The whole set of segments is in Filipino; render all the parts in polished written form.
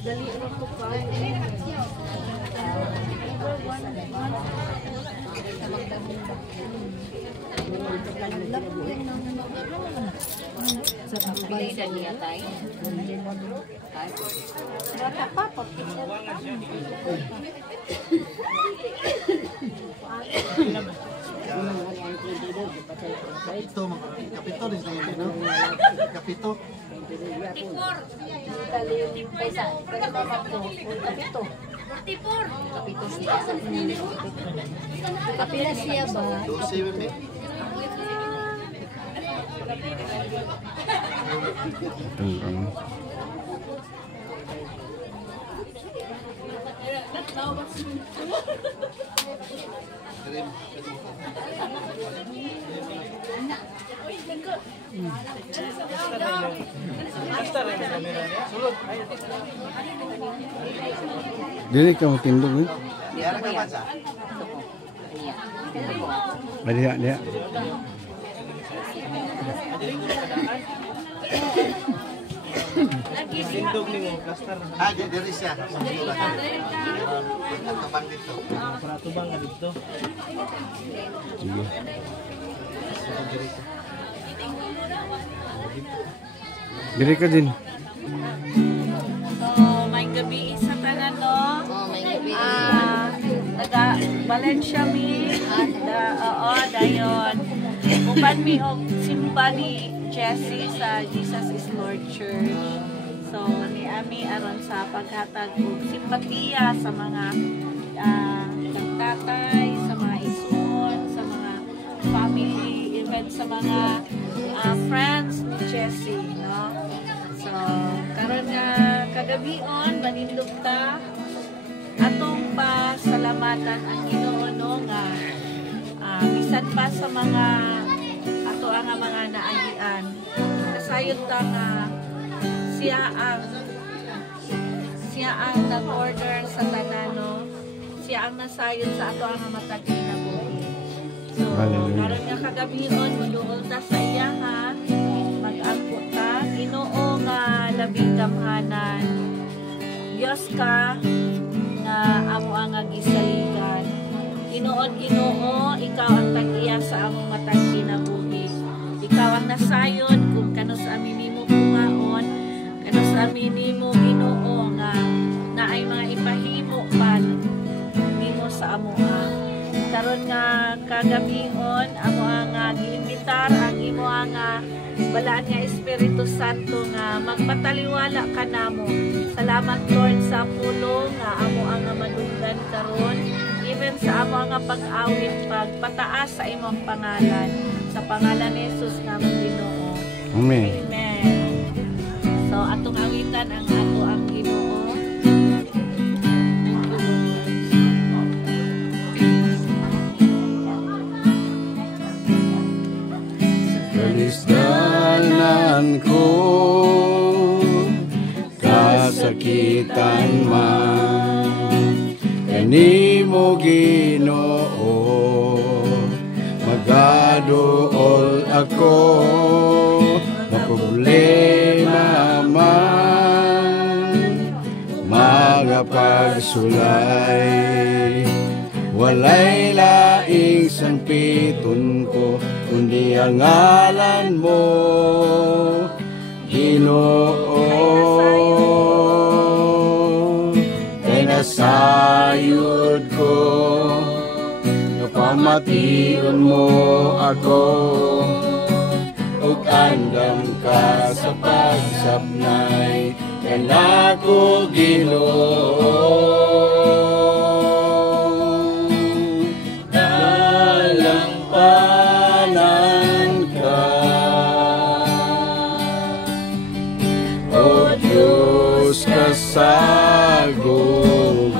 Dali lang po pa. Sa niya tayo. Bata pa po. Kapito, kapito rin sa inyo, no? Kapito. Kapito siya. Kapila siya ba? 12 bebe. Dili ka matindog eh. Yara ka ba sa? Dia dia. Sindog ni mo, plaster. Ah, diri siya. Sa tubang. Nagtabang dito. Para tubang nga dito. Sige. Diri ka din. So, may gabi isa tanan, no? May gabi. Taga Valencia mi. Oo, dayon. Uban mi og simba ni Jessie sa Jesus is Lord Church. So, ni Ami aron sa paghatag og simpatiya sa mga tatay, sa mga ison, sa mga family event, sa mga friends ni Jessie, no? So, karon nga kagabion manindog ta atong pa salamatan ang Ginoo, no, nga bisan pa sa mga ato ang mga naagian. Kasayod ta nga siya ang nag-order sa tanano. Siya ang nasayod sa ato ang matag kinabuhi. So, karon nga kagabion muduol ta sa iya, ha. Mag-angko ta, Ginoo nga labing gamhanan. Diyos ka nga amo ang gisaligan. Tinuod Ginoo, ikaw ang tag-iya sa among matag kinabuhi. Ikaw ang nasayod kung kanus amin nimo pungaon, kanus amin nimo Ginoo nga naay mga ipahimo pan nimo sa amoa. Karon nga kagabion amo nga giimbitar ang imo nga balaan nga Espiritu Santo nga magpataliwala kanamo. Salamat Lord sa pulong nga amo ang madunggan karon, even sa amo nga pag-awit pagpataas sa imong pangalan, sa pangalan ni Jesus nga Ginoo. Amen. Amen. So atong awitan ang ato ang Ginoo. Kalisdanan ko, kasakitan man, kanimo Ginoo, magaduol ako, na problema man, mga pagsulay, walay laing sangpiton ko, kundi ang ngalan mo, Ginoo. Kay nasayod ko, napamation mo ako, ug andam ka sa pagsapnay, kanako Ginoo. Sa gugman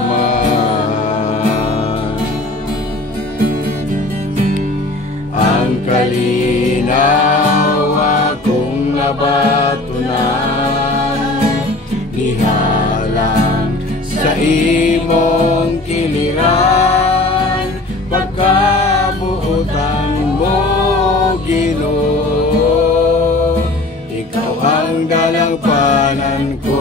ang kalinaw akong nabatunan, ihalang sa imong kiliran, pagkabuutan mo Ginoo, ikaw ang dalangpanan ko.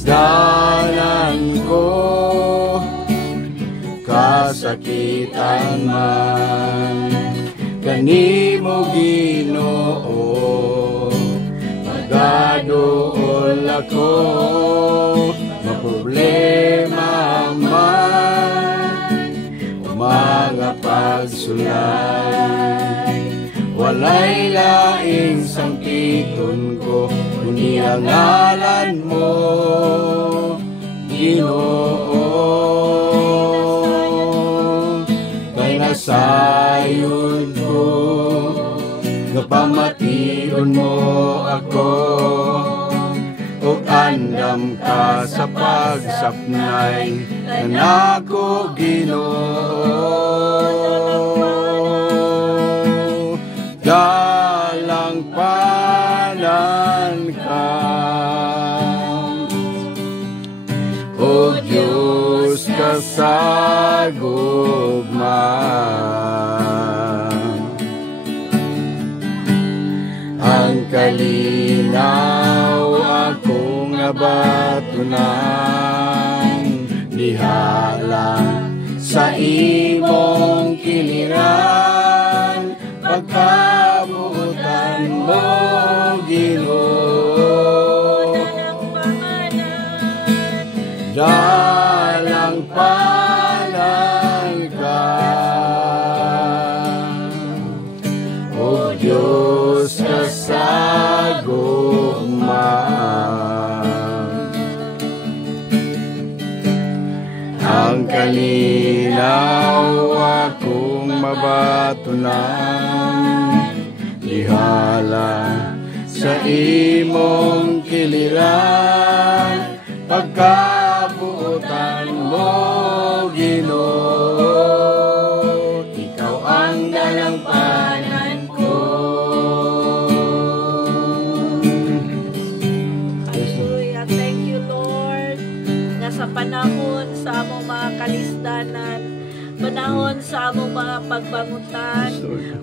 kasdanan ko, kasakitan man, kanimo Ginoo, magaduol ako, maproblema man, o mga pagsulay, walay laing sangkiton ko, kundi ang ngalan mo, Ginoo. Kay nasayod ko, napamation mo ako, o andam ka sa pagsapnay, kanako Ginoo. Dalang panan ka, o Diyos kasagugma. Ang kalinaw akong nabatunan, dihala sa imong kiliran, pagkabutan mo, Ginoo. Dalang panan ka, o Diyos kasagugma. Ang kalinaw akong mabatunan, dihala sa imong kiliran, pagkabutan mo, Ginoo. Ikaw ang dalampanan ko. Hallelujah. Thank you, Lord, nga sa panahon sa among mga kalisdanan, panahon sa among mga pagbangutan,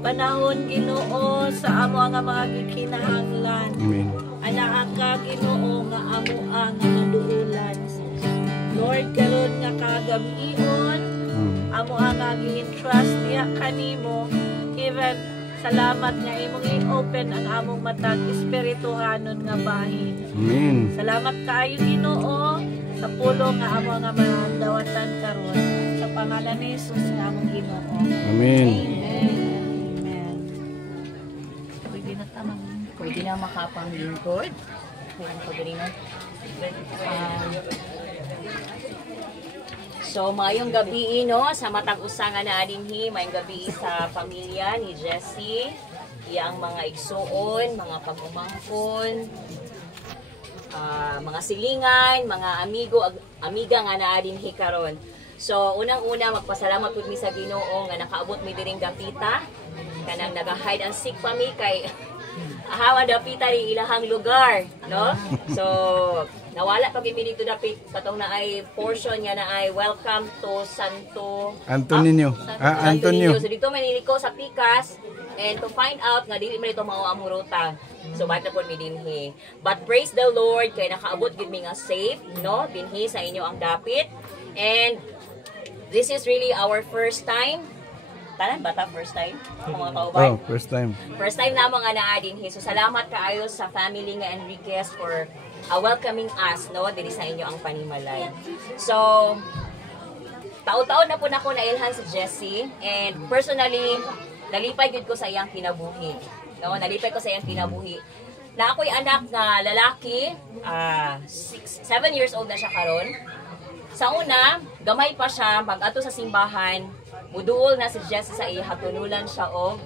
panahon, Ginoo, sa amo nga mga gikinahanglan. Amen. Ana ka, Ginoo, nga amo ang naduulan. Lord, karon nga kagamion, amo ang gi-entrust niya kanimo. Even salamat nga imong i-open ang among matag espirituhanon nga bahin. Amen. Salamat kaayo, Ginoo, sa pulong nga amo nga madawatan karon. Sa pangalan ni Jesus nga among Ginoo. Amen. Amen. Pwede na tamang. Pwede na makapanglingkod. Ayan po din na. So, mayong gabi, no? Sa matag usangan na adinhi, mayong gabi sa pamilya ni Jessie, iyang mga igsuon, mga pag-umangkon, mga silingan, mga amiga nga na adinhi karon. So, unang-una, magpasalamat po mi sa Ginoo nga nakaabot mi diring dapita, kanang nag-hide and seek pa mi kay ahawan dapita ning ilahang lugar, no? So, nawala pag imi dito dapit katong na ay portion nga na ay welcome to Santo Antonio. Antonio. So dito maniliko sa Pikas and to find out nga dili man ito mao among ruta. So bakit na po mi dinhi. But praise the Lord kay nakaabot gid mi nga safe, no? Dinhi sa inyo ang dapit. And this is really our first time. Tanan bata first time? Mga kauban. Oh, first time. First time na mga naadin. So salamat kaayo sa family nga Enriquez for welcoming us, no, diri sa inyo ang panimalay. So taon-taon na po na ako nailhan si Jessie and personally nalipay gid ko sa iyang kinabuhi. No, nalipay ko sa iyang kinabuhi. Na ako'y anak nga lalaki, 7 years old na siya karon. Sa una, gamay pa siya, mag-ato sa simbahan, muduol na si Jessie sa iya, hatunulan siya og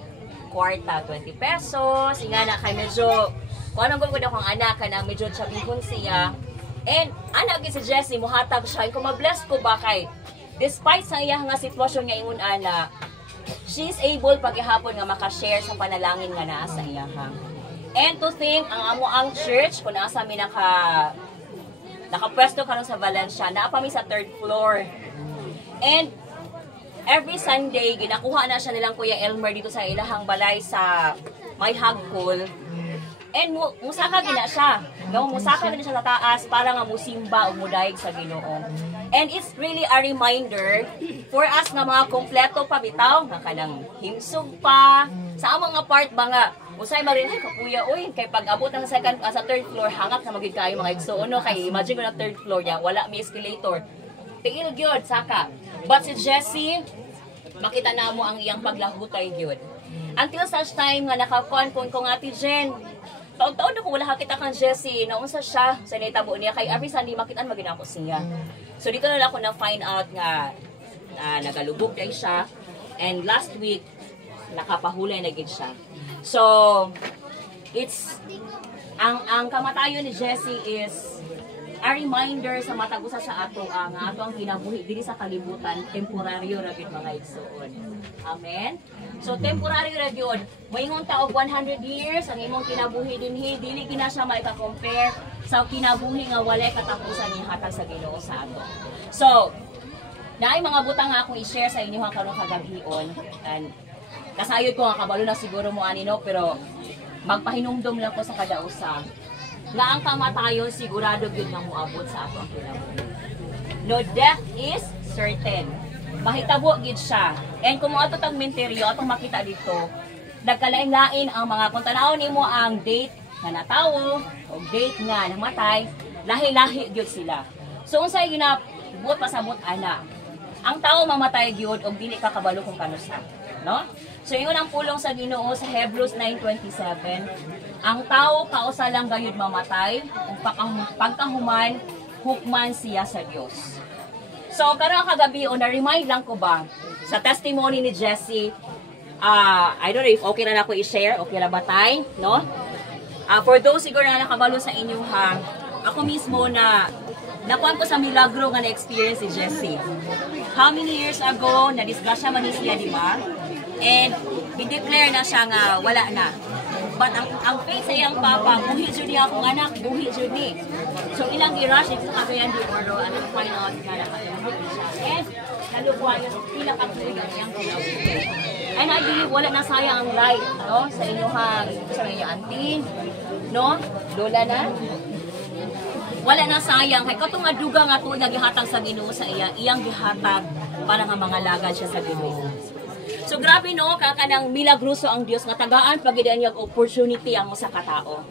kwarta, 20 pesos. Nga na kay medyo, kung anong gawin ko na akong anak, ka na medyo tsabihon siya. And anak si Jessie, muhatag siya. Kung ma-bless ko ba kay, despite sa iya nga sitwasyon nga ingon ana, she is able pagihapon nga makashare sa panalangin nga naa sa iya. And to think, ang amo ang church, kung nasa mi nakapwesto karon sa Valencia, naa pa mi sa 3rd floor. And every Sunday, ginakuha na siya nilang Kuya Elmer dito sa ilahang balay sa May Hagkol. And musaka gina siya. No, musaka gina siya sa taas para nga musimba o mudayeg sa Ginoo. And it's really a reminder for us nga mga kompleto pa bitaw, nga kanang himsog pa, sa mga part ba nga usay marin kapuya oy kay pag abot ng second sa third floor hangak na magid kayo mga igsoon no kay imagine ko na third floor ya wala may escalator. Tingil gyud saka. But si Jessie makita na mo ang iyang paglahutay gyud. Until such time nga nakakonfront ko nga ti Jen. Taon-taon ako wala hakita kang Jessie. Naunsa siya sa nitabo niya kay every Sunday makitaan magina ko siya. So dito na lang ako na find out nga nagalubog day siya. And last week nakapahulay na gid siya. So it's ang kamatayon ni Jessie is a reminder sa matagusa sa ato ang ato ang kinabuhi diri sa kalibutan temporaryo ra gid mga igsoon. Amen. So temporaryo ra gyud. Moingon ta og 100 years ang imong kinabuhi dinhi dili gina siya maika-compare sa kinabuhi nga walay katapusan ni hatag sa Ginoo sa ato. So naay mga butang nga akong i-share sa inyo karong kagabion and kasayod ko nga kabalo na siguro mo ani no pero magpahinumdom lang ko sa kada usa nga ang kamatayon sigurado gyud nga moabot sa ato ang kinabuhi. No, death is certain. Mahitabo gyud siya. And kung mo ato tag menteryo atong makita dito, nagkalain-lain ang mga kung tanaw nimo ang date nga natawo o date nga namatay, lahi-lahi gyud sila. So unsay ginabot pasabot ana? Ang tao mamatay gyud og dili ka kabalo kung kanusa, no? So ingon ang pulong sa Ginoo sa Hebrews 9:27, ang tao kausa lang gayud mamatay ug pagkahuman hukman siya sa Dios. So karong kagabi o na-remind lang ko ba sa testimony ni Jessie, I don't know if okay na ako i-share, okay na ba tayo, no? For those siguro na nakabalo sa inyo ha, ako mismo na nakuha ko sa milagro nga na-experience si Jessie. How many years ago, na-disgrasya man siya, di ba? And i-declare na siya nga wala na. But ang faith sa iyang papa, buhi dyan niya akong anak, buhi dyan ni. So ilang i-rush, ito sa kagayan di oro, at find out na nakatabuhi siya. And nalukwayo, ilang katulig ang iyang kinabuhi. And I believe wala na sayang ang life, no? Sa inyong, sa inyong auntie, no? Lola na. Wala na sayang kay katong aduga nga tuod gihatag sa Ginoo sa iyang gihatag para nga mga lagad siya sa Ginoo. So grabe no kanang milagroso ang Dios nga tagaan pagidaan niya opportunity ang usa ka tawo.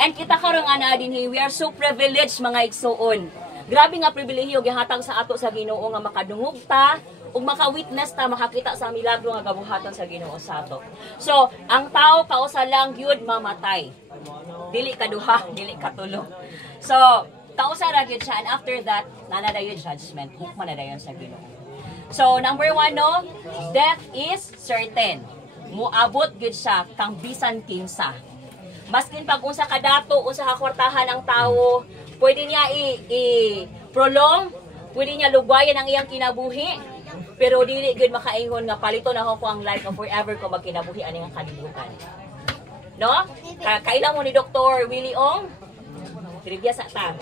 And kita karon ana dinhi we are so privileged mga igsoon. Grabe nga pribilehiyo gihatag sa ato sa Ginoo nga makadungog ta ug maka-witness ta makakita sa milagro nga gabuhatan sa Ginoo sa ato. So ang tao kausa lang gyud mamatay. Dili kaduha, dili katulo. So, kausa ra gyud siya and after that, nanadayon judgment. Hukman na dayon sa Ginoo. So, number 1 no, death is certain. Muabot gyud siya kang bisan kinsa. Maskin pag unsa ka dato, unsa ka kwartahan ang tawo, pwede niya i-prolong, pwede niya lugwayan ang iyang kinabuhi. Pero dili gyud makaingon nga palito na ko ang life of forever ko magkinabuhi ani nga kalibutan. No? Kailan mo ni Dr. Willie Ong? Trivia sa ta.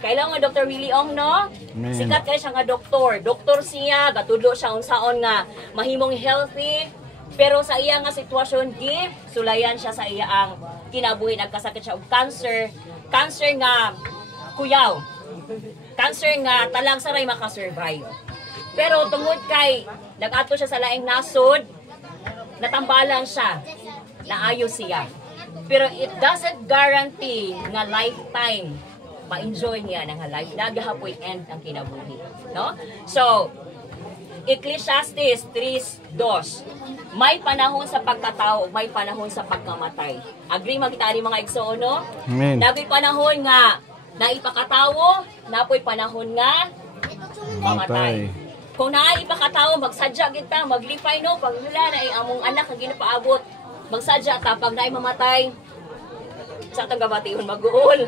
Kailan mo Dr. Willie Ong, no? Amen. Sikat kay siya nga doktor. Doktor siya, gatudlo siya unsaon nga mahimong healthy. Pero sa iya nga sitwasyon, di sulayan siya sa iya ang kinabuhi. Nagkasakit siya og cancer. Cancer nga kuyaw. Cancer nga talang saray makasurvive. Pero tungod kay nag-ato siya sa laing nasod, natambalan siya. Naayos siya. Pero it doesn't guarantee nga lifetime ma-enjoy niya nga life. Nagahapoy end ang kinabuhi. No? So, Ecclesiastes 3:2. May panahon sa pagkatao, may panahon sa pagkamatay. Agree magita ni mga igsoon, no? Amen. Napoy panahon nga naipakatawo, napoy panahon nga mamatay. Kung naipakatawo, magsadya kita, maglipay, no? Pag wala na among anak ang ginapaabot, magsadya ta pag naay mamatay sa atong gabation mag-uol.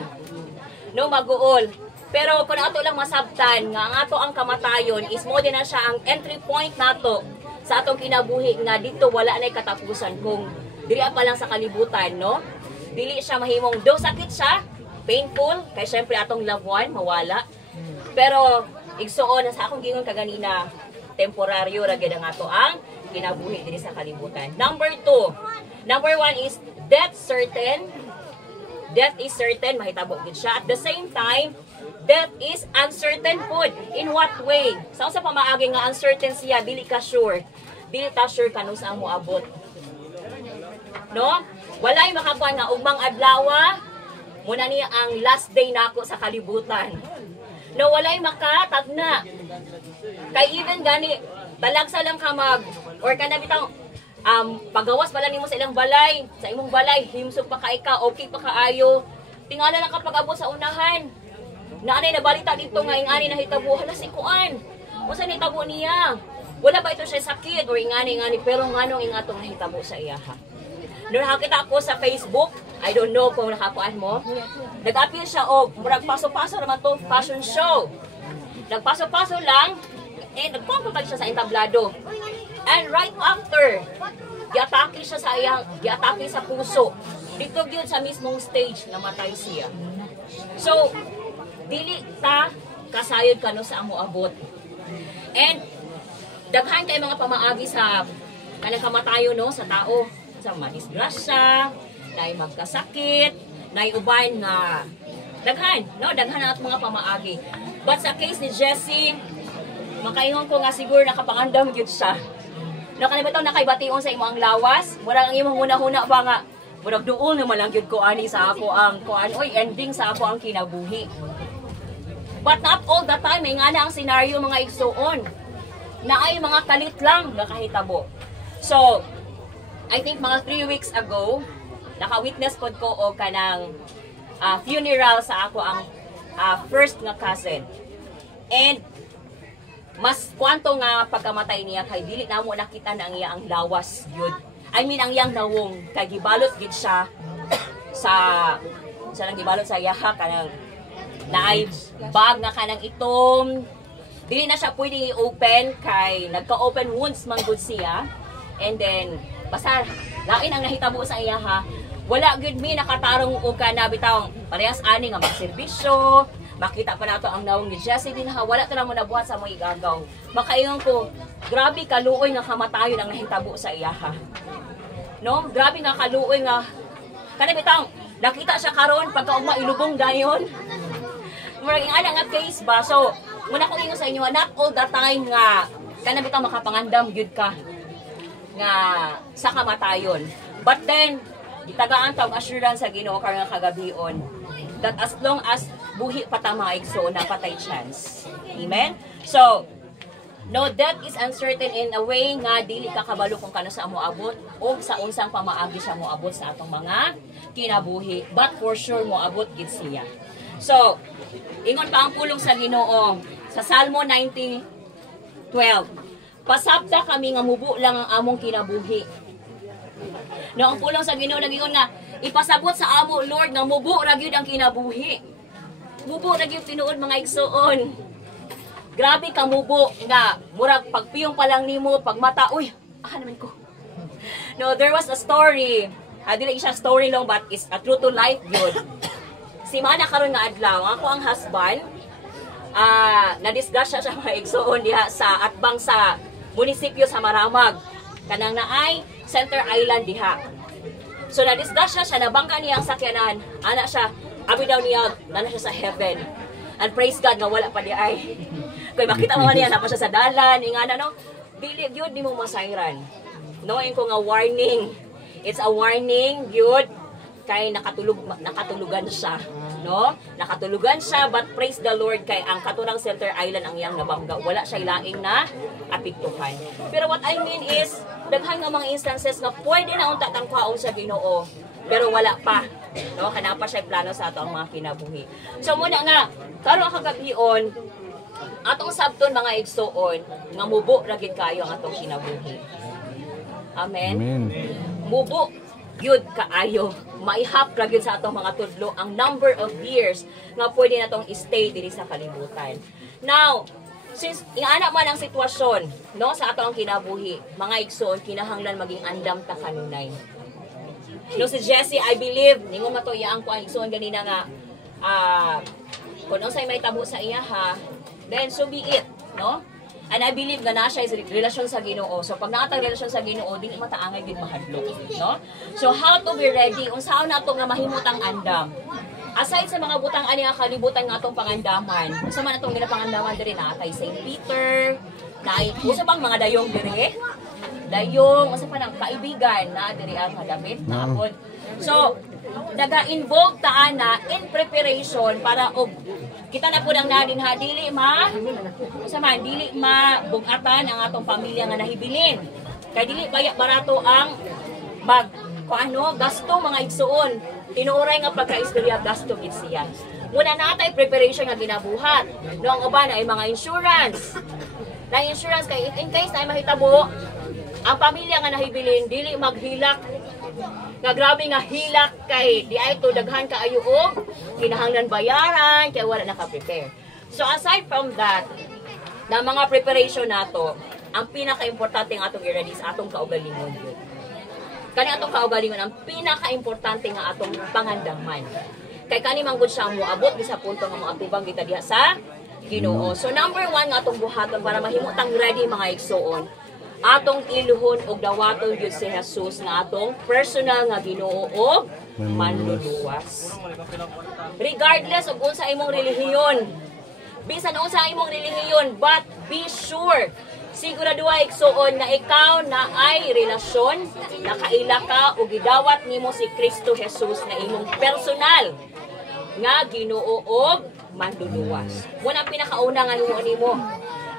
No, mag-uol. Pero kung ato lang masabtan nga ang ato ang kamatayon is mo din na siya ang entry point nato sa atong kinabuhi nga dito wala nay katapusan kung dili pa lang sa kalibutan, no? Dili siya mahimong do sakit siya, painful kay syempre atong loved one mawala. Pero igsuon sa akong gingon kaganina temporaryo ra gyud ang ato ang kinabuhi diri sa kalibutan. Number 1 is death certain. death is certain, mahitabo gid siya. At the same time, death is uncertain food. In what way? Sa pamaagi nga uncertain siya, dili ka sure. Dili ta sure kanus ang moabot. No? Walay makakuan nga ugmang adlaw, muna niya ang last day nako sa kalibutan. No, walay makatagna. Kay even gani talagsa lang ka or kana bitaw pagawas pala nimo sa ilang balay, sa imong balay himsog pa ka ika, okay pa kaayo. Tingala lang kapag abot sa unahan. Naanay na balita dito nga ingani nahitabo hala si kuan. Unsa nahitabo niya? Wala ba ito siya sakit or ingani pero nganong ingatong nahitabo sa iya ha? Nung nakakita ako sa Facebook, I don't know kung nakakuan mo, nag-appeal siya murag paso-paso naman to fashion show. Nagpaso-paso lang, nagpapatag siya sa entablado. And right after, giatake siya sa iyang, giatake sa puso. Dito yun sa mismong stage, namatay siya. So, dili ta kasayod kano sa amo abot. And, daghan kay mga pamaagi sa kanang kamatayo no, sa tao. Sa madisgrasya, dahil magkasakit, dahil uban nga daghan, no? Daghan na at mga pamaagi. But sa case ni Jessie, makaingon ko nga siguro nakapangandam yun siya. Nakalibataw na kay bation sa imo ang lawas, murag ang imong huna-huna ba nga, murag doon naman lang yun ko ani sa ako ang kuan, ending sa ako ang kinabuhi. But not all the time, may nga na ang senaryo mga igsuon, na ay mga kalit lang nakahitabo. So, I think mga 3 weeks ago, naka-witness ko o kanang funeral sa ako ang first nga cousin. And mas kwanto nga pagkamatay niya kay dili na mo nakita na ang iya ang lawas yun. I mean ang iyang nawong kay gibalot gid siya sa lang gibalot sa iya kanang naay bag nga kanang itom. Dili na siya pwede i-open kay nagka-open wounds man gud siya. And then basta lain ang nahitabo sa iya ha. Wala gud mi nakatarong og kana bitaw parehas ani nga magserbisyo. Makita pa nato ang nawong ni Jessie din ha. Wala ta na mo nabuhat sa mga igagaw. Makaingon ko, grabe kaluoy nga kamatayon ang nahitabo sa iya ha. No? Grabe nga kaluoy nga kana bitaw nakita siya karon pagka ugma ilubong dayon. Murag ana nga case ba. So, muna ko ingon sa inyo, not all the time nga kana bitaw makapangandam gyud ka nga sa kamatayon. But then, itagaan tawag assurance sa Ginoo karong kagabion that as long as buhi pa ta mga igsoon na patay chance. Amen? So, no, death is uncertain in a way nga dili ka kabalo kung kano sa amo abot o sa unsang pamaagi siya mo abot sa atong mga kinabuhi. But for sure mo abot gid siya. So, ingon pa ang pulong sa Ginoo sa Salmo 90:12. Pasabta kami nga mubo lang ang among kinabuhi. No, ang pulong sa Ginoo nagingon nga ipasabot sa amo Lord nga mubo ra gyud ang kinabuhi. Mubo ra gyud tinuod mga igsoon. Grabe ka mubo nga murag pagpiyong pa lang nimo pagmata uy, naman ko. No, there was a story. Dili siya story long but it's a true to life gyud. Si mana karon nga adlaw ako ang husband na-disgrasya siya mga igsoon diha sa atbang sa munisipyo sa Maramag. Kanang naay Center Island diha. So na-disgrasya siya, nabangga niya ang sakyanan. Ana siya, abi daw niya, nana siya sa heaven. And praise God nga wala pa di ay. Kaya makita mo niya, napa siya sa dalan, ingana no, dili gyud di mo masayran. Knowing ko nga warning. It's a warning, gyud kay nakatulugan siya, no? Nakatulugan siya, but praise the Lord kay ang katurang Center Island ang iyang nabangga. Wala siya laing na apektuhan. Pero what I mean is, daghan nga mga instances nga pwede na unta tangkwaon sa Ginoo, pero wala pa, no? Kana pa siya plano sa ato ang mga kinabuhi. So muna nga, karon kagabion, atong sabton mga igsoon, nga mubo ra gid kayo ang atong kinabuhi. Amen. Amen. Mubo gyud kaayo, maihap ra gyud sa atong mga tudlo ang number of years nga pwede natong stay diri sa kalibutan. Now, since ingana man ang sitwasyon no sa atong kinabuhi, mga igsoon kinahanglan maging andam ta kanunay. No si Jessie, I believe ningon matoya ang kuan igsoon ganina nga kung unsay may tabo sa iya ha, then so be it, no? And I believe nga na siya is relasyon sa Ginoo. So pag naatang relasyon sa Ginoo, dili mataangay gid mahadlok, no? So how to be ready? Unsaon nato nga mahimutang andam? Aside sa mga butang ani nga kalibutan nga atong pangandaman, unsa man atong ginapangandaman diri na kay St. Peter, na usa pang mga dayong diri. Dayong, usa pa nang kaibigan na diri ang kadamit na apod. So naga-involve ta ana in preparation para og kita na po nang nadin ha, dili mabugatan ang atong pamilya nga nahibilin. Kay dili barato ang gasto mga igsuon. Tinuoray nga pagka-istorya gasto gid siya. Muna natay preparation nga ginabuhat. No, ang uban ay mga insurance. Na insurance kay in case na mahitabo ang pamilya nga nahibilin dili maghilak nga grabe nga hilak kay di ay to daghan kaayo og kinahanglan bayaran kay wala naka-prepare. So aside from that, na mga preparation nato, ang pinaka-importante nga atong i-ready sa atong kaugalingon yun. Kani atong kaugalingon ang pinaka-importante nga atong pangandaman. Kay kani manggod siya mo abot sa punto nga mga atubang kita diha sa Ginoo. So number 1 nga atong buhaton para mahimutang ready mga igsoon, atong iluhon og dawaton gyud si Jesus nga atong personal nga Ginoo og manluluwas. Regardless og unsa imong relihiyon, bisan unsa imong relihiyon, but be sure, siguraduha igsuon nga ikaw na ay relasyon, nakaila ka og gidawat nimo si Kristo Jesus na imong personal nga Ginoo og manluluwas. Muna pinakauna nga himuon nimo.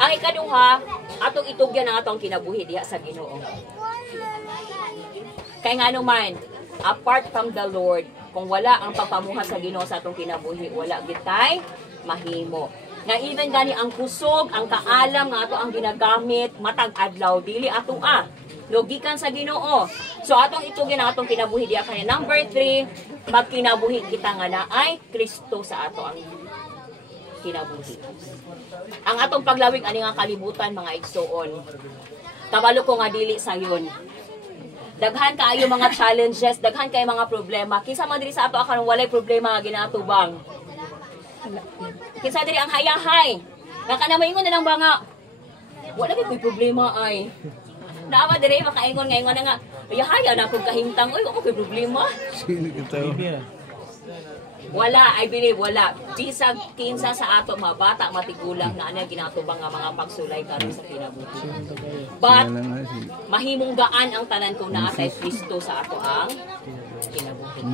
Ang ikaduha, atong itugyan ang atong kinabuhi diha sa Ginoo. Kay nga naman, apart from the Lord, kung wala ang pagpamuhat sa Ginoo sa atong kinabuhi, wala gitay mahimo. Nga even gani ang kusog, ang kaalam nga ato ang ginagamit matag adlaw dili ato logikan sa Ginoo. So atong itugyan ang atong kinabuhi diha kani. Number 3, magkinabuhi kita nga na ay Kristo sa ato ang kinabuhi. Ang atong paglawig ani nga kalibutan mga igsoon. Kabalo ko nga dili sayon. Daghan kaayo mga challenges, daghan kay mga problema. Kinsa man diri sa ato akan walay problema nga ginatubang. Kinsa diri ang hayahay. Nga kana maingon na lang ba nga wala kay problema ay. Naama diri makaingon nga nga hayahaya na kung kahimtang oy ako kay problema. Sino kita? Wala, I believe, wala. Bisag kinsa sa ato, mga bata, matigulang na ano ginatubang nga mga pagsulay karon sa kinabuhi. But, mahimong gaan ang tanan kung naatay Kristo sa ato ang kinabuhi.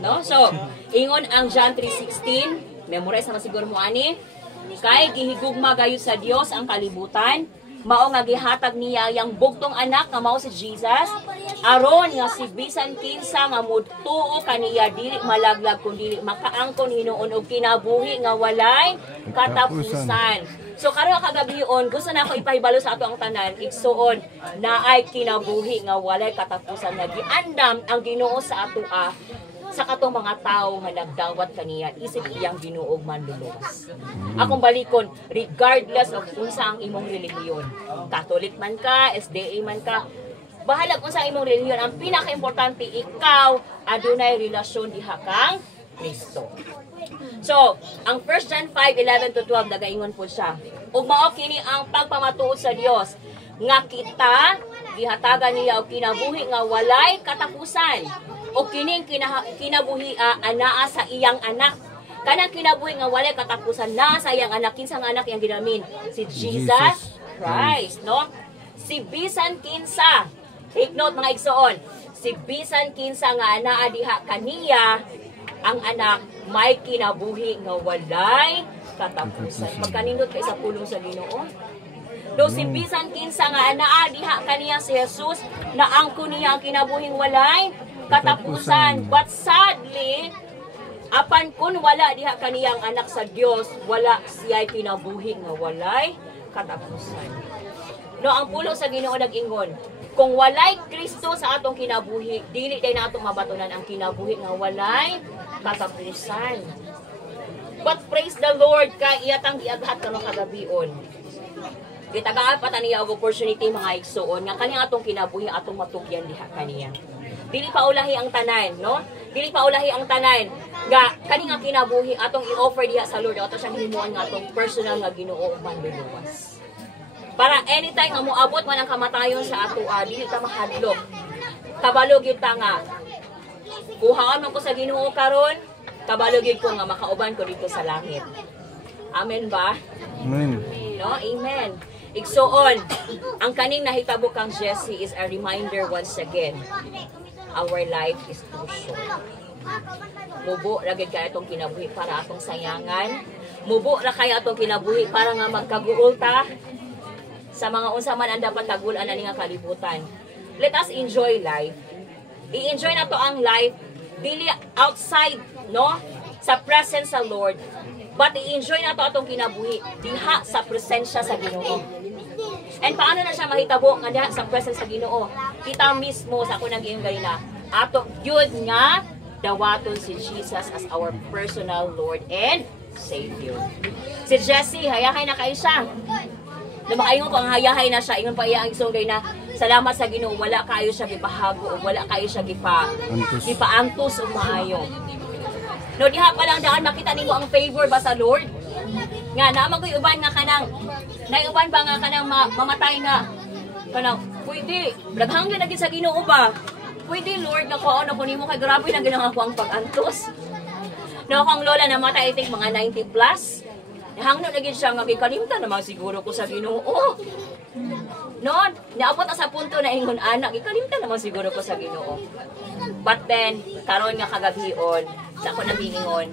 No? So, ingon ang John 3:16, memorize naman siguro mo ani, kay gihigugma gayud sa Dios ang kalibutan, mao nga gihatag niya yang bugtong anak nga mao si Jesus aron nga si bisan kinsa nga mutuo kaniya dili malaglag kun dili makaangkon hinuon og kinabuhi nga walay katapusan. So karon kagabion gusto na ako ipahibalo sa ato ang tanan igsuon na ay kinabuhi nga walay katapusan nga giandam ang Ginoo sa ato sa katong mga tao nga nagdawat kaniya isip iyang Ginoo manluluwas. Akong balikon, regardless of unsa ang imong relihiyon, Catholic man ka, SDA man ka, bahala kung sa imong relihiyon, ang pinaka-importante ikaw adunay relasyon diha kang Kristo. So, ang 1 John 5:11-12 nagaingon po siya. Ug mao kini ang pagpamatuod sa Dios nga kita gihatagan niya og kinabuhi nga walay katapusan. O kining kinabuhi anaa sa iyang anak. Kanang kinabuhi nga walay katapusan na sa iyang anak. Kinsang anak yang ginamin? Si Jesus Christ, no? Si bisan kinsa. Take note mga igsoon. Si bisan kinsa nga anaa diha kaniya ang anak may kinabuhi nga walay katapusan. Pagkanindot kay sa pulong sa Ginoo. Do si bisan kinsa nga anaa diha kaniya si Jesus na angko niya ang kinabuhing walay katapusan. But sadly, apan kun wala diha kaniyang anak sa Dios, wala siya'y kinabuhi nga walay katapusan. No, ang pulo sa Ginoo nag-ingon, kung walay Kristo sa atong kinabuhi, dili day na atong mabatunan ang kinabuhi nga walay katapusan. But praise the Lord kay iyatang giaghat karon kagabion. Gitagaan pa taniya og opportunity mga igsuon nga kani atong kinabuhi atong matugyan diha kaniya. Dili pa ulahi ang tanan, no? Dili pa ulahi ang tanan nga kani nga kinabuhi atong i-offer diha sa Lord ato siyang himuon nga atong personal nga Ginoo manluluwas. Para anytime nga moabot man ang kamatayon sa ato, dili ta mahadlok. Kabalog yun ta nga. Kuhaan man ko sa Ginoo karon, kabalog yun ko nga makauban ko dito sa langit. Amen ba? Amen. No? Amen. Igsoon, ang kaning nahitabo kang Jesse is a reminder once again. Our life is too short. Mubo ra gid kay atong kinabuhi para atong sayangan. Mubo ra kay atong kinabuhi para nga magkaguol ta sa mga unsa man ang dapat tagulan ani nga kalibutan. Let us enjoy life. I-enjoy na to ang life dili outside, no? Sa presence sa Lord. But i-enjoy na to atong kinabuhi diha sa presensya sa Ginoo. And paano na siya mahitabo nga diha sa presence sa Ginoo? Kita mismo sa kunang giyong ganina. Ato gyud nga dawaton si Jesus as our personal Lord and Savior. Si Jesse, hayahay na kayo siya. Lumakayon ko ang hayahay na siya. Ingon pa iya ang isong na salamat sa Ginoo, wala kayo siya gipahago o wala kayo siya gipaantos o maayo. No, diha pa lang daan makita nimo ang favor ba sa Lord? Nga naman ko uban nga kanang naiuban ba nga kanang mamatay nga kanang pwede daghang gyud lagi sa Ginoo ba? Pwede Lord nga kuon ako nimo kay grabe na ginang ako ang pag-antos. No, akong lola namatay I think mga 90 plus. Hangno na gid siya nga gikalimtan naman siguro ko sa Ginoo. No, naabot sa punto na ingon anak gikalimtan naman siguro ko sa Ginoo. But then karon nga kagabion, dako nang giingon,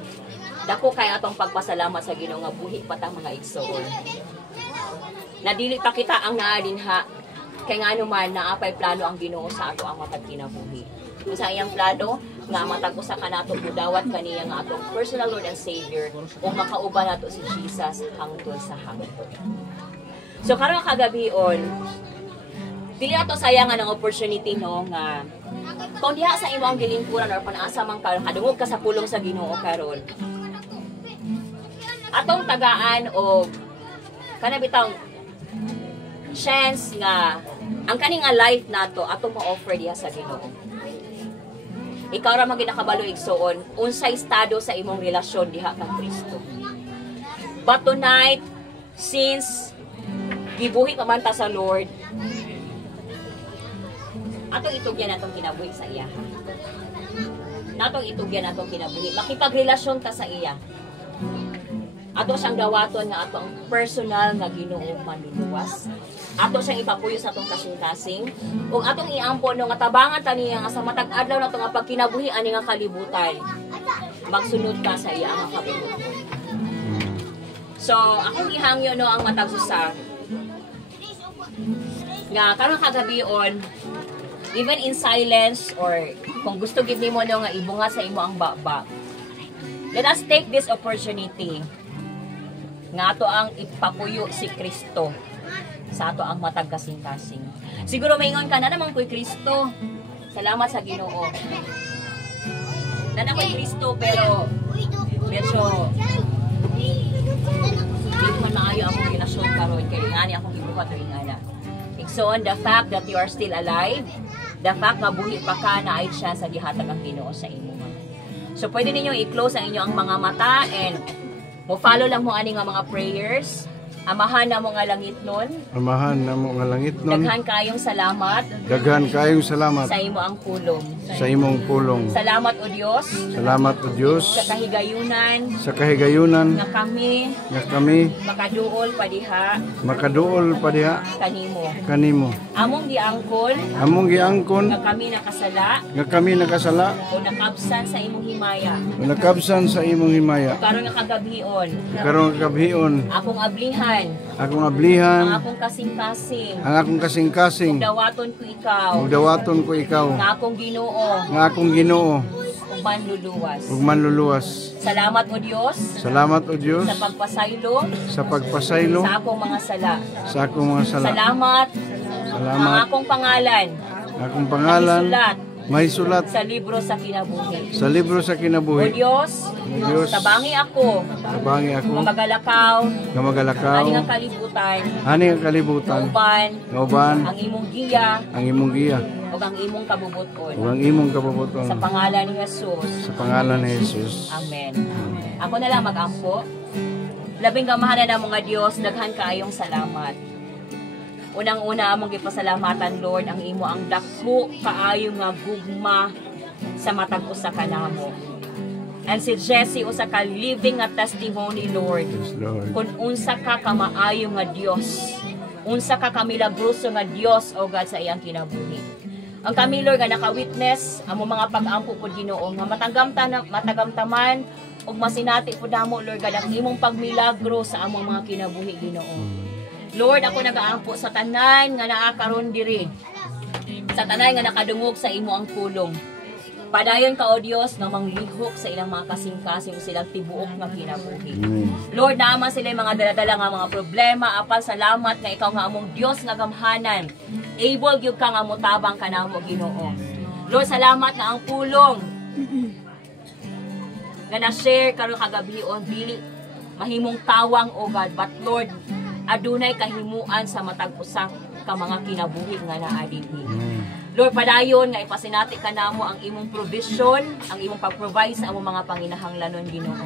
dako kay atong pagpasalamat sa Ginoo nga buhi pa ta mga igsoon. Na dili pa kita ang naa dinha kay ngano man naapay plano ang Ginoo sa ato ang matag kinabuhi. Usa iyang plano nga matag usa kanato budawat kaniya nga atong personal Lord and Savior o makauban nato si Jesus hangtod sa hangtod. So karon kagabion, dili ato sayangan ang opportunity no nga kung diha sa imong gilingkuran or panaasa man karon kadungog ka sa pulong sa Ginoo karon. Atong tagaan o kana bitaw chance nga ang kaning life nato atong ma-offer diha sa Ginoo. Ikaw ra man ginakabalo igsoon unsay estado sa imong relasyon diha kang Kristo. But tonight, since gibuhi pa man ta sa Lord, atong itugyan natong kinabuhi sa iya. Natong itugyan natong kinabuhi, makipagrelasyon ta sa iya. Ato siyang dawaton nga ato ang personal nga Ginoo manluluwas. Ato siyang ipapuyo sa atong kasing-kasing. Ug atong iampon no nga tabangan ta niya nga sa matag adlaw nato nga pagkinabuhi ani nga kalibutan. Magsunod ka sa iya nga kabubuton. So, akong ihangyo no ang matag susa nga karon kagabion, even in silence or kung gusto gid nimo no nga ibunga sa imo ang baba. Let us take this opportunity nga ato ang ipapuyo si Kristo sa ato ang matag kasing-kasing. Siguro maingon ka na naman ko'y Kristo. Salamat sa Ginoo. Na ko'y Kristo pero medyo hindi man maayo akong relasyon karon kay ngani akong gibuhat ring ana. So on the fact that you are still alive, the fact nga buhi pa ka na ay chance sa gihatag ang Ginoo sa imo. So pwede ninyo i-close ang inyong mga mata and mo follow lang mo ani nga mga prayers. Amahan na mo nga langit nun. Amahan na mo nga langit nun. Daghan kayong salamat. Daghan kayong salamat. Sa imo ang pulong. Sa imong pulong. Salamat o Dios. Salamat o Dios. Sa kahigayunan. Sa kahigayunan. Nga kami. Makaduol pa diha. Makaduol pa diha. Kanimo. Among giangkon. Nga kami nakasala. O nakabsan sa imong himaya. Karon nga kagabhion. Akong ablihan. Ang akong kasing-kasing. Dawaton ko ikaw. Nga akong Ginoo. Ug manluluwas. Salamat o Dios. Sa pagpasaylo. Sa akong mga sala. Salamat. Ang akong pangalan. May sulat sa libro sa kinabuhi. O Diyos, tabangi ako. Magalakaw. Ani ang kalibutan. Ngauban. Ang imong giya. O ang imong kabubuton. Sa pangalan ni Jesus. Amen. Ako na lang mag-ampo. Labing gamahanan na mga Diyos, daghan kaayong salamat. Unang-una among gipasalamatan Lord ang imo ang dako kaayo nga gugma sa matag usa ka namo. And si Jessie usa ka living nga testimony Lord. Yes, Lord. Kung unsa ka kamaayo nga Dios, unsa ka kamilagroso nga Dios o God sa iyang kinabuhi. Ang kami Lord nga naka-witness amo mga pag-ampo pud Ginoo nga matagamtaman ug masinati pud namo Lord God ang imong pagmilagro sa among mga kinabuhi Ginoo. Lord, ako nagaampo sa tanan nga naa karon diri. Sa tanan nga nakadungog sa imo ang kulong. Padayon ka o Dios nga manglihok sa ilang mga kasing-kasing o silang tibuok nga kinabuhi. Lord, naman sila mga daladala nga mga problema. Apal, salamat nga ikaw nga among Dios nga gamhanan. Able gyud ka nga mutabang ka namo Ginoo. Lord, salamat nga ang pulong nga na-share karon kagabion dili mahimong tawang o God, but Lord, adunay kahimuan sa matag usa ka mga kinabuhi nga naa dinhi. Lord, padayon nga ipasinati ka namo ang imong provision, ang imong pag-provide sa among mga panginahanglanon Ginoo.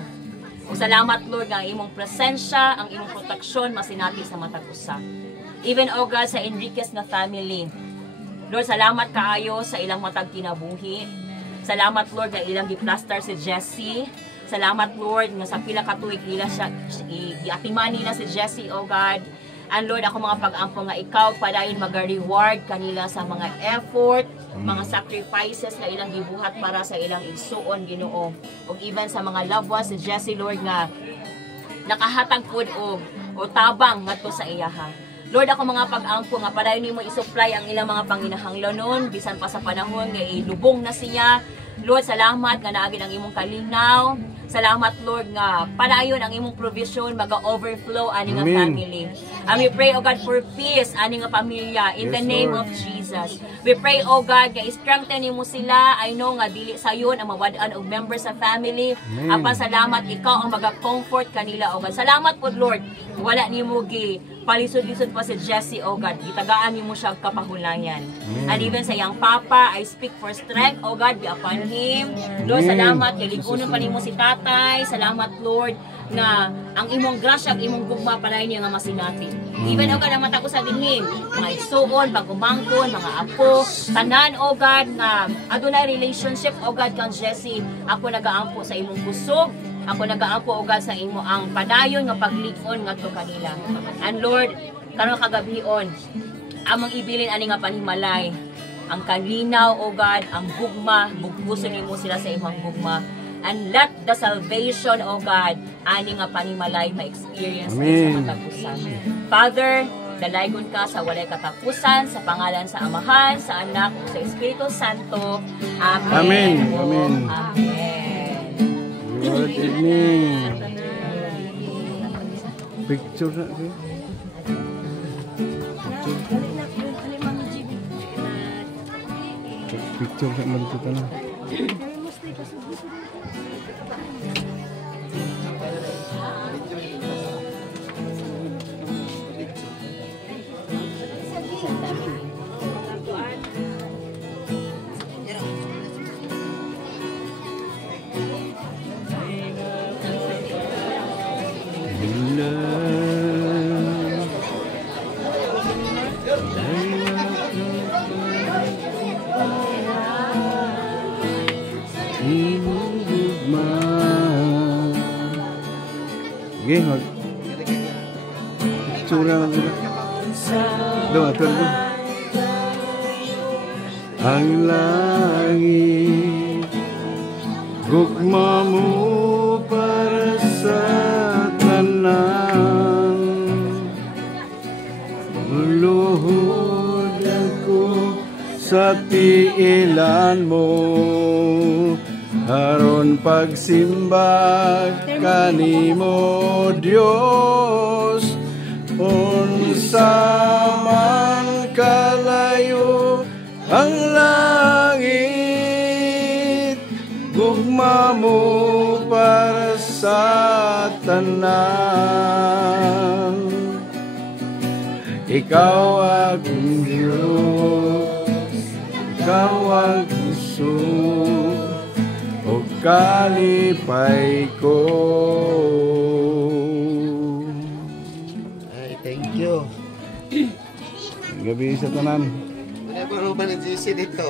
Ug salamat Lord nga ang imong presensya, ang imong proteksyon masinati sa matag usa. Even o God sa Enriquez na family. Lord, salamat kaayo sa ilang matag kinabuhi. Salamat Lord nga ilang giplaster si Jessie. Salamat Lord nga sa pila ka tuig ila siya giatiman nila si Jessie o God. And Lord, ako mga pag-ampo nga ikaw padayon mag-reward kanila sa mga effort, mga sacrifices na ilang gibuhat para sa ilang igsuon Ginoo. Ug even sa mga loved ones si Jessie Lord nga nakahatag pud o tabang ngadto sa iyaha. Lord, ako mga pag-ampo nga padayon nimo i-supply ang ilang mga panginahanglanon bisan pa sa panahon nga ilubong na siya. Lord, salamat nga naagid ang imong kalinaw. Salamat Lord nga padayon ang imong provision maga-overflow ani nga family. And we pray oh God for peace ani nga pamilya in the name of Jesus. We pray oh God nga strengthen nimo sila. I know nga dili sayon ang mawad-an og members sa family. Apa salamat ikaw ang maga-comfort kanila oh God. Salamat pud Lord. Wala nimo gi palisod-lisod pa si Jessie oh God. Gitagaan nimo siya kapahulayan. And even sa iyang papa, I speak for strength oh God be upon him. Lord, salamat kay ligunon pa nimo si Tatay. Salamat Lord na ang imong grasya, ang imong gugma padayon niya nga masinati. Even o God ang matag usa dinhi, mga igsuon, bagumangkon, mga apo, tanan o God nga adunay relationship o God kang Jessie. Ako nagaampo sa imong kusog. Ako nagaampo o God sa imo ang padayon nga paglig-on ngadto kanila. And Lord, karon kagabion, among ibilin ani nga panimalay ang kalinaw o God, ang gugma, bugbuson nimo sila sa imong gugma. And let the salvation o God, ani nga panimalay ma-experience sa katapusan. Father, dalaygon ka sa walay katapusan, sa pangalan sa Amahan, sa Anak, ug sa Espiritu Santo. Amen. Amen. Amen. Lord, amen. Picture na siya. Picture sa malito na. Sige, picture na sila. Doon, ito. Ang langit, gugma mo para sa tanan. Luhod ako sa tiilan mo. Aron pagsimba kanimo Dios, unsa man kalayo ang langit, gugma mo para sa tanan. Ikaw akong Diyos, ikaw ang puso o kalipay ko. Ay, thank you. Gabi sa tanan. Wala ko ruban ng GC dito.